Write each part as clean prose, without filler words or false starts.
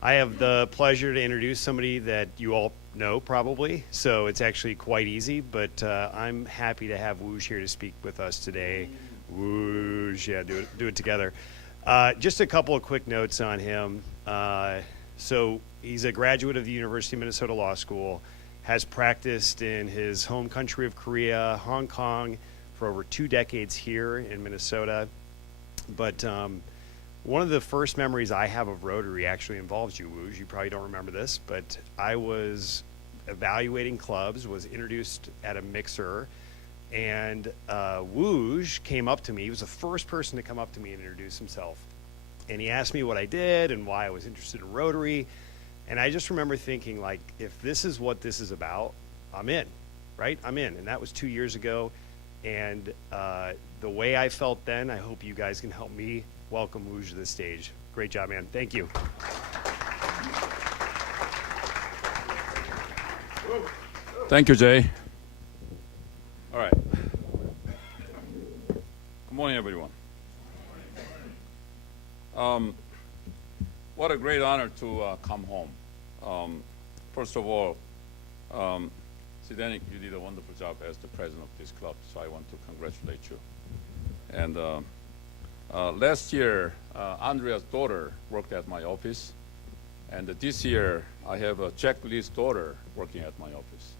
I have the pleasure to introduce somebody that you all know probably, so it's actually quite easy, but I'm happy to have Wooj here to speak with us today. Wooj, yeah, do it together. Just a couple of quick notes on him. So he's a graduate of the University of Minnesota Law School, has practiced in his home country of Korea, Hong Kong, for over 2 decades here in Minnesota. But one of the first memories I have of Rotary actually involves you, Wooj. You probably don't remember this, but I was evaluating clubs, was introduced at a mixer, and Wooj came up to me. He was the first person to come up to me and introduce himself. And he asked me what I did and why I was interested in Rotary. And I just remember thinking, like, if this is what this is about, I'm in, right? I'm in. And that was 2 years ago. And the way I felt then, I hope you guys can help me welcome Wooj to the stage. Great job, man. Thank you. Thank you, Jay. All right. Good morning, everyone. What a great honor to come home. First of all, Zdenek, you did a wonderful job as the president of this club, so I want to congratulate you. And last year, Andrea's daughter worked at my office, and this year I have a Jack Lee's daughter working at my office.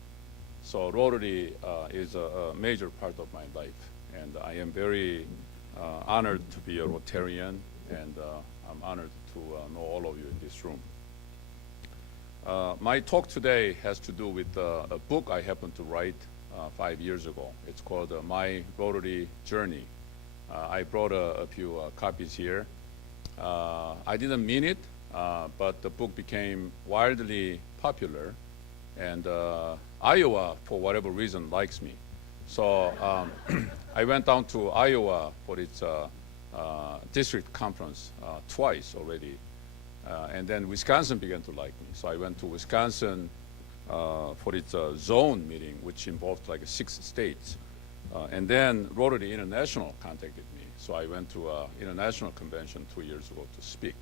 So Rotary is a major part of my life, and I am very honored to be a Rotarian, and I'm honored to know all of you in this room. My talk today has to do with a book I happened to write 5 years ago. It's called My Rotary Journey. I brought a few copies here. I didn't mean it, but the book became wildly popular, and Iowa, for whatever reason, likes me. So I went down to Iowa for its district conference twice already. And then Wisconsin began to like me. So I went to Wisconsin for its zone meeting, which involved like 6 states. And then Rotary International contacted me. So I went to an international convention 2 years ago to speak.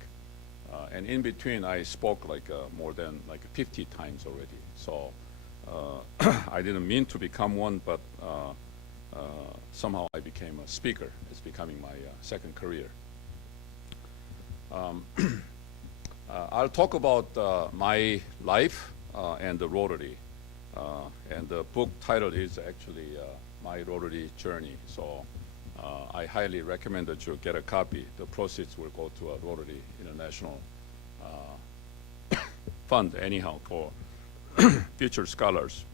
And in between, I spoke like more than like 50 times already. So I didn't mean to become one, but somehow I became a speaker. It's becoming my second career. I'll talk about my life and the Rotary. And the book title is actually My Rotary Journey. So I highly recommend that you get a copy. The proceeds will go to a Rotary International fund anyhow for future scholars.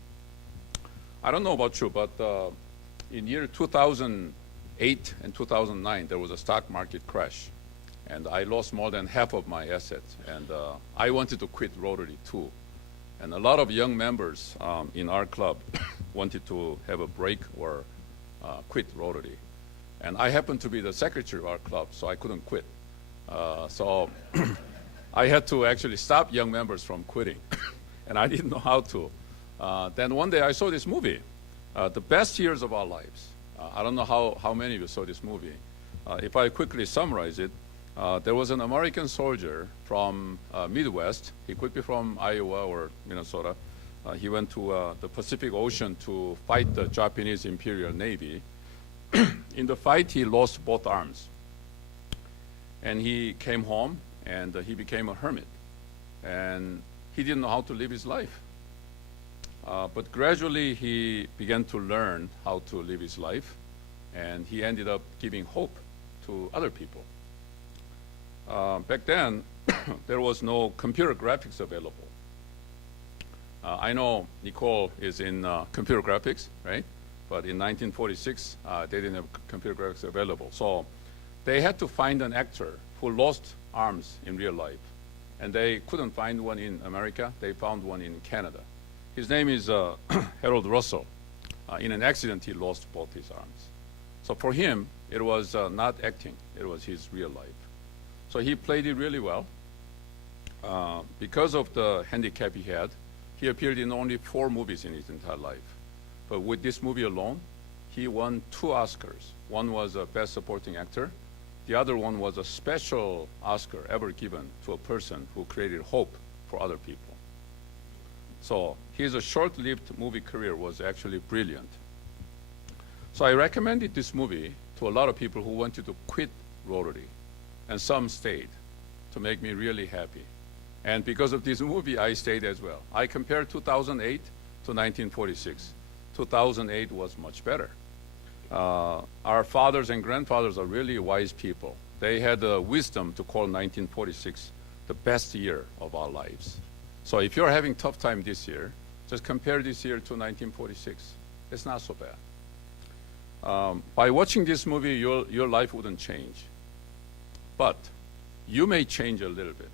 I don't know about you, but in year 2008 and 2009, there was a stock market crash. And I lost more than half of my assets. And I wanted to quit Rotary too. And a lot of young members in our club wanted to have a break or quit Rotary. And I happened to be the secretary of our club, so I couldn't quit. So I had to actually stop young members from quitting. And I didn't know how to. Then one day I saw this movie, The Best Years of Our Lives. I don't know how many of you saw this movie. If I quickly summarize it, there was an American soldier from Midwest. He could be from Iowa or Minnesota. He went to the Pacific Ocean to fight the Japanese Imperial Navy. In the fight, he lost both arms. And he came home, and he became a hermit. And he didn't know how to live his life. But gradually, he began to learn how to live his life. And he ended up giving hope to other people. Back then, there was no computer graphics available. I know Nicole is in computer graphics, right? But in 1946, they didn't have computer graphics available. So they had to find an actor who lost arms in real life. And they couldn't find one in America. They found one in Canada. His name is Harold Russell. In an accident, he lost both his arms. So for him, it was not acting. It was his real life. So he played it really well. Because of the handicap he had, he appeared in only 4 movies in his entire life. But with this movie alone, he won 2 Oscars. One was Best Supporting Actor, The other one was a special Oscar ever given to a person who created hope for other people. So his short-lived movie career was actually brilliant. So I recommended this movie to a lot of people who wanted to quit Rotary, and some stayed to make me really happy. And because of this movie, I stayed as well. I compared 2008 to 1946. 2008 was much better. Our fathers and grandfathers are really wise people. They had the wisdom to call 1946 the best year of our lives. So if you're having tough time this year, just compare this year to 1946. It's not so bad. By watching this movie, your life wouldn't change. But you may change a little bit.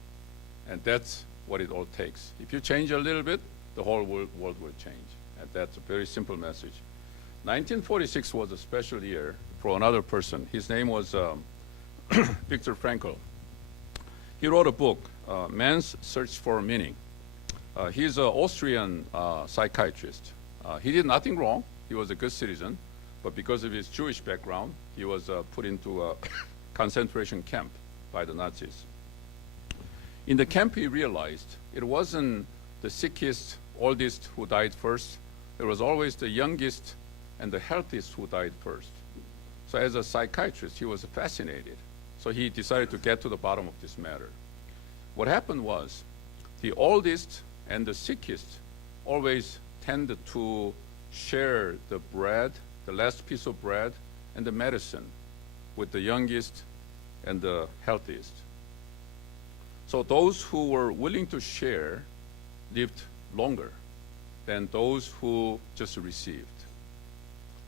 And that's what it all takes. If you change a little bit, the whole world will change. And that's a very simple message. 1946 was a special year for another person. His name was Viktor Frankl. He wrote a book, Man's Search for Meaning. He's an Austrian psychiatrist. He did nothing wrong. He was a good citizen. But because of his Jewish background, he was put into a concentration camp by the Nazis. In the camp, he realized it wasn't the sickest, oldest who died first. It was always the youngest and the healthiest who died first. So as a psychiatrist, he was fascinated. So he decided to get to the bottom of this matter. What happened was the oldest and the sickest always tended to share the bread, the last piece of bread, and the medicine with the youngest and the healthiest. So those who were willing to share lived longer than those who just received.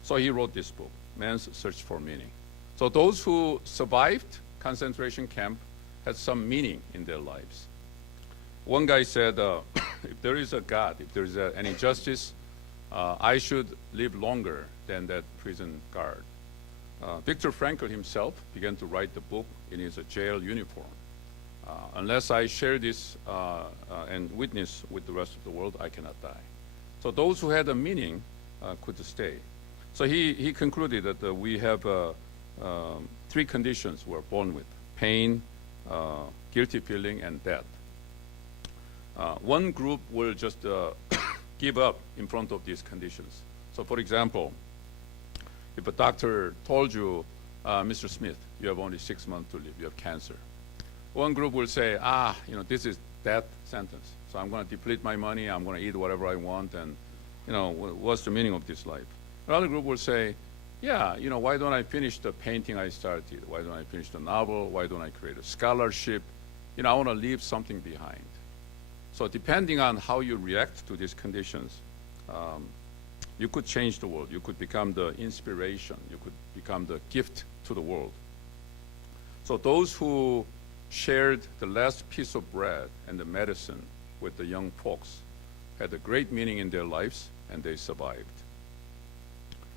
So he wrote this book, Man's Search for Meaning. So those who survived concentration camp had some meaning in their lives. One guy said, if there is a God, if there is any justice, I should live longer than that prison guard. Viktor Frankl himself began to write the book in his jail uniform. Unless I share this and witness with the rest of the world, I cannot die. So those who had a meaning could stay. So he concluded that we have three conditions we're born with: pain, guilty feeling, and death. One group will just give up in front of these conditions. So for example, if a doctor told you, Mr. Smith, you have only 6 months to live, you have cancer. One group will say, this is death sentence. So I'm going to deplete my money, I'm going to eat whatever I want, and what's the meaning of this life? Another group will say, why don't I finish the painting I started? Why don't I finish the novel? Why don't I create a scholarship? I want to leave something behind. So depending on how you react to these conditions, you could change the world. You could become the inspiration. You could become the gift to the world. So those who shared the last piece of bread and the medicine with the young folks had a great meaning in their lives, and they survived.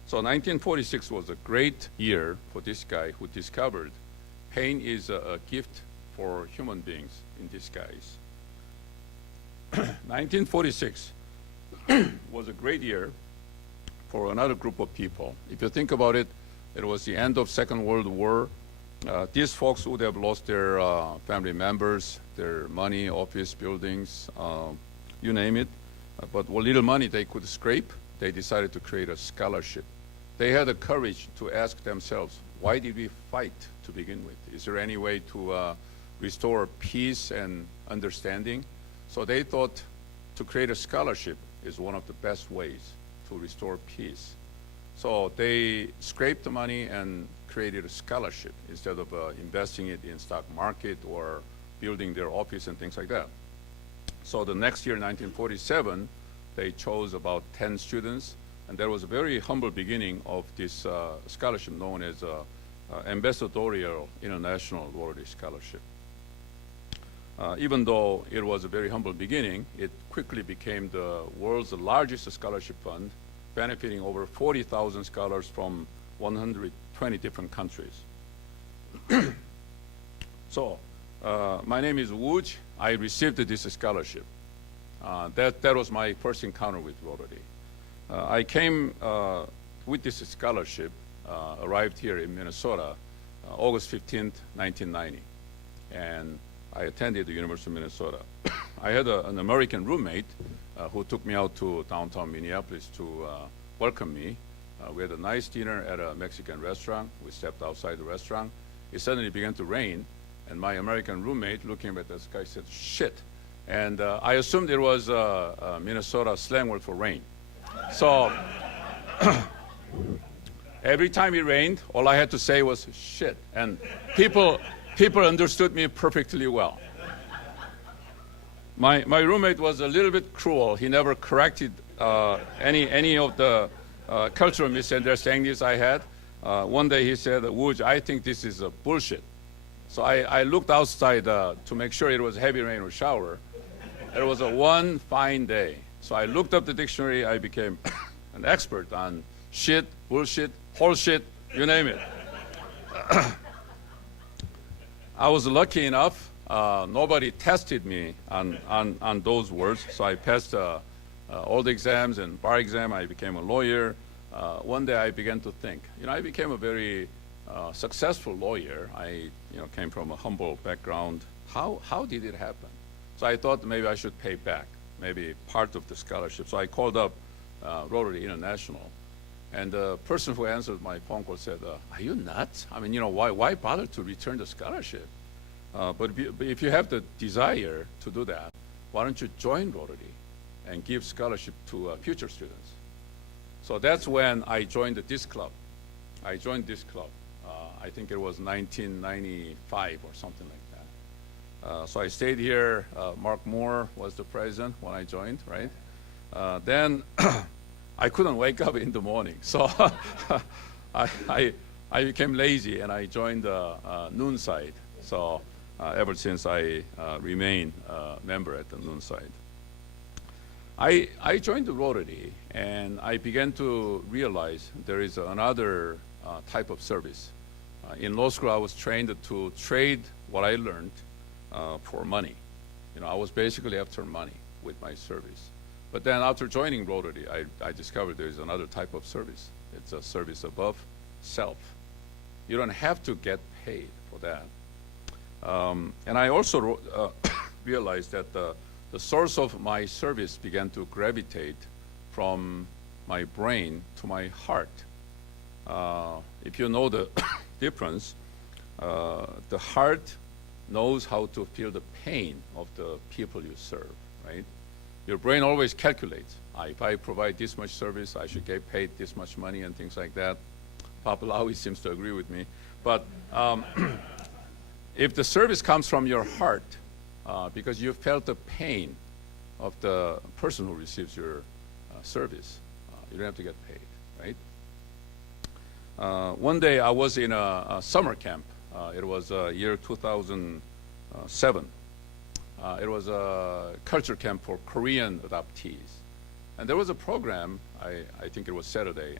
So 1946 was a great year for this guy who discovered pain is a gift for human beings in disguise. 1946 was a great year for another group of people. If you think about it, it was the end of Second World War. These folks would have lost their family members, their money, office buildings, you name it. But what little money they could scrape, they decided to create a scholarship. They had the courage to ask themselves, why did we fight to begin with? Is there any way to restore peace and understanding? So they thought to create a scholarship is one of the best ways to restore peace. So they scraped the money and created a scholarship instead of investing it in stock market or building their office and things like that. So the next year, 1947, they chose about 10 students, and there was a very humble beginning of this scholarship known as Ambassadorial International Rotary Scholarship. Even though it was a very humble beginning, it quickly became the world's largest scholarship fund, benefiting over 40,000 scholars from 120 different countries. So, my name is Wooj. I received this scholarship. That was my first encounter with Rotary. I came with this scholarship, arrived here in Minnesota August 15th, 1990. And I attended the University of Minnesota. I had an American roommate who took me out to downtown Minneapolis to welcome me. We had a nice dinner at a Mexican restaurant. We stepped outside the restaurant. It suddenly began to rain, and my American roommate, looking at the sky, said, "Shit." And I assumed it was Minnesota slang word for rain. So every time it rained, all I had to say was "shit," and people understood me perfectly well. My roommate was a little bit cruel. He never corrected any of the cultural misunderstandings I had. One day he said, "Wooj, I think this is bullshit." So I looked outside to make sure it was heavy rain or shower. It was a one fine day. So I looked up the dictionary. I became an expert on shit, bullshit, whole shit, you name it. I was lucky enough. Nobody tested me on those words. So I passed all the exams and bar exam. I became a lawyer. One day I began to think. I became a very successful lawyer. I came from a humble background. How did it happen? So I thought maybe I should pay back, maybe part of the scholarship. So I called up Rotary International. And the person who answered my phone call said, "Are you nuts? I mean, why bother to return the scholarship? But if you have the desire to do that, why don't you join Rotary and give scholarship to future students?" So that's when I joined this club. I joined this club. I think it was 1995 or something like that. So I stayed here. Mark Moore was the president when I joined, right? Then I couldn't wake up in the morning. So I became lazy and I joined noon side. So ever since I remain a member at the noon side. I joined the Rotary and I began to realize there is another type of service. In law school, I was trained to trade what I learned for money. I was basically after money with my service. But then after joining Rotary, I discovered there is another type of service. It's a service above self. You don't have to get paid for that. And I also realized that the source of my service began to gravitate from my brain to my heart. If you know the difference, the heart knows how to feel the pain of the people you serve, right? Your brain always calculates. If I provide this much service, I should get paid this much money and things like that. Papa always seems to agree with me. But if the service comes from your heart, because you felt the pain of the person who receives your service, you don't have to get paid, right? One day I was in a summer camp. It was year 2007. It was a culture camp for Korean adoptees. And there was a program, I think it was Saturday,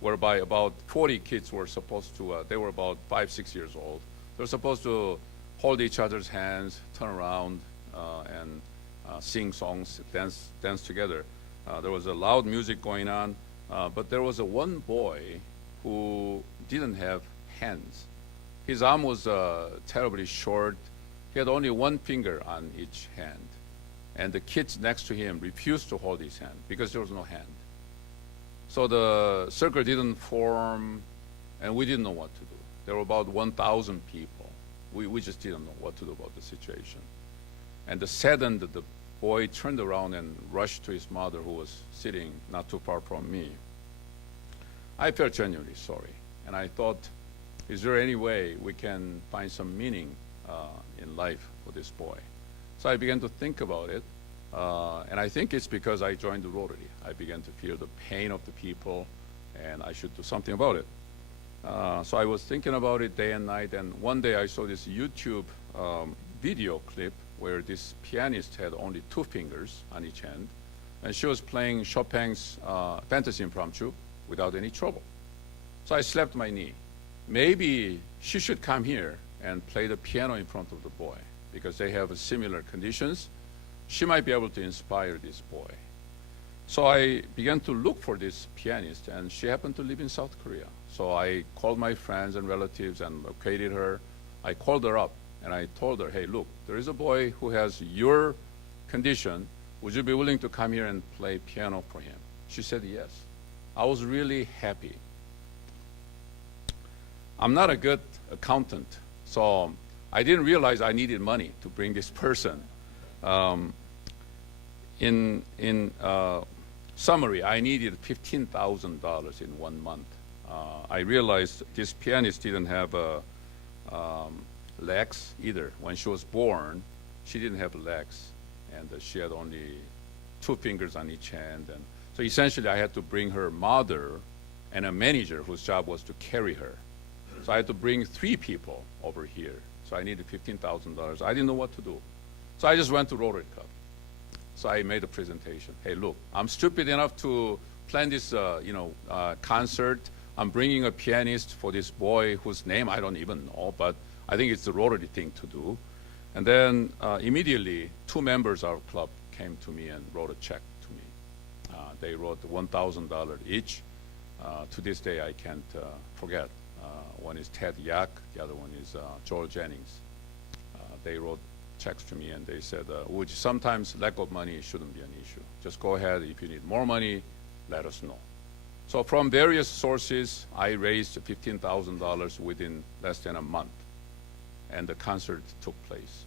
whereby about 40 kids were supposed to, they were about 5, 6 years old. They were supposed to hold each other's hands, turn around, and sing songs, dance together. There was a loud music going on, but there was one boy who didn't have hands. His arm was terribly short. He had only one finger on each hand. And the kids next to him refused to hold his hand because there was no hand. So the circle didn't form, and we didn't know what to do. There were about 1,000 people. We just didn't know what to do about the situation. And the saddened, the boy turned around and rushed to his mother, who was sitting not too far from me. I felt genuinely sorry. And I thought, is there any way we can find some meaning in life for this boy? So I began to think about it. And I think it's because I joined the Rotary. I began to feel the pain of the people, and I should do something about it. So I was thinking about it day and night, and one day I saw this YouTube video clip where this pianist had only 2 fingers on each hand, and she was playing Chopin's Fantasy Impromptu without any trouble. So I slapped my knee. Maybe she should come here and play the piano in front of the boy, because they have similar conditions. She might be able to inspire this boy. So I began to look for this pianist, and she happened to live in South Korea. So I called my friends and relatives and located her. I called her up and I told her, hey, look, there is a boy who has your condition. Would you be willing to come here and play piano for him? She said yes. I was really happy. I'm not a good accountant, so I didn't realize I needed money to bring this person. In summary, I needed $15,000 in 1 month. I realized this pianist didn't have legs either. When she was born, she didn't have legs, and she had only 2 fingers on each hand. And so essentially, I had to bring her mother and a manager whose job was to carry her. So I had to bring 3 people over here. So I needed $15,000. I didn't know what to do. So I just went to Rotary Club. So I made a presentation. Hey, look, I'm stupid enough to plan this, concert. I'm bringing a pianist for this boy whose name I don't even know, but I think it's the Rotary thing to do. And then immediately, 2 members of our club came to me and wrote a check to me. They wrote $1,000 each. To this day, I can't forget. One is Ted Yak, the other one is Joel Jennings. They wrote checks to me and they said, Wooj, sometimes lack of money shouldn't be an issue. Just go ahead. If you need more money, let us know. So from various sources, I raised $15,000 within less than a month, and the concert took place.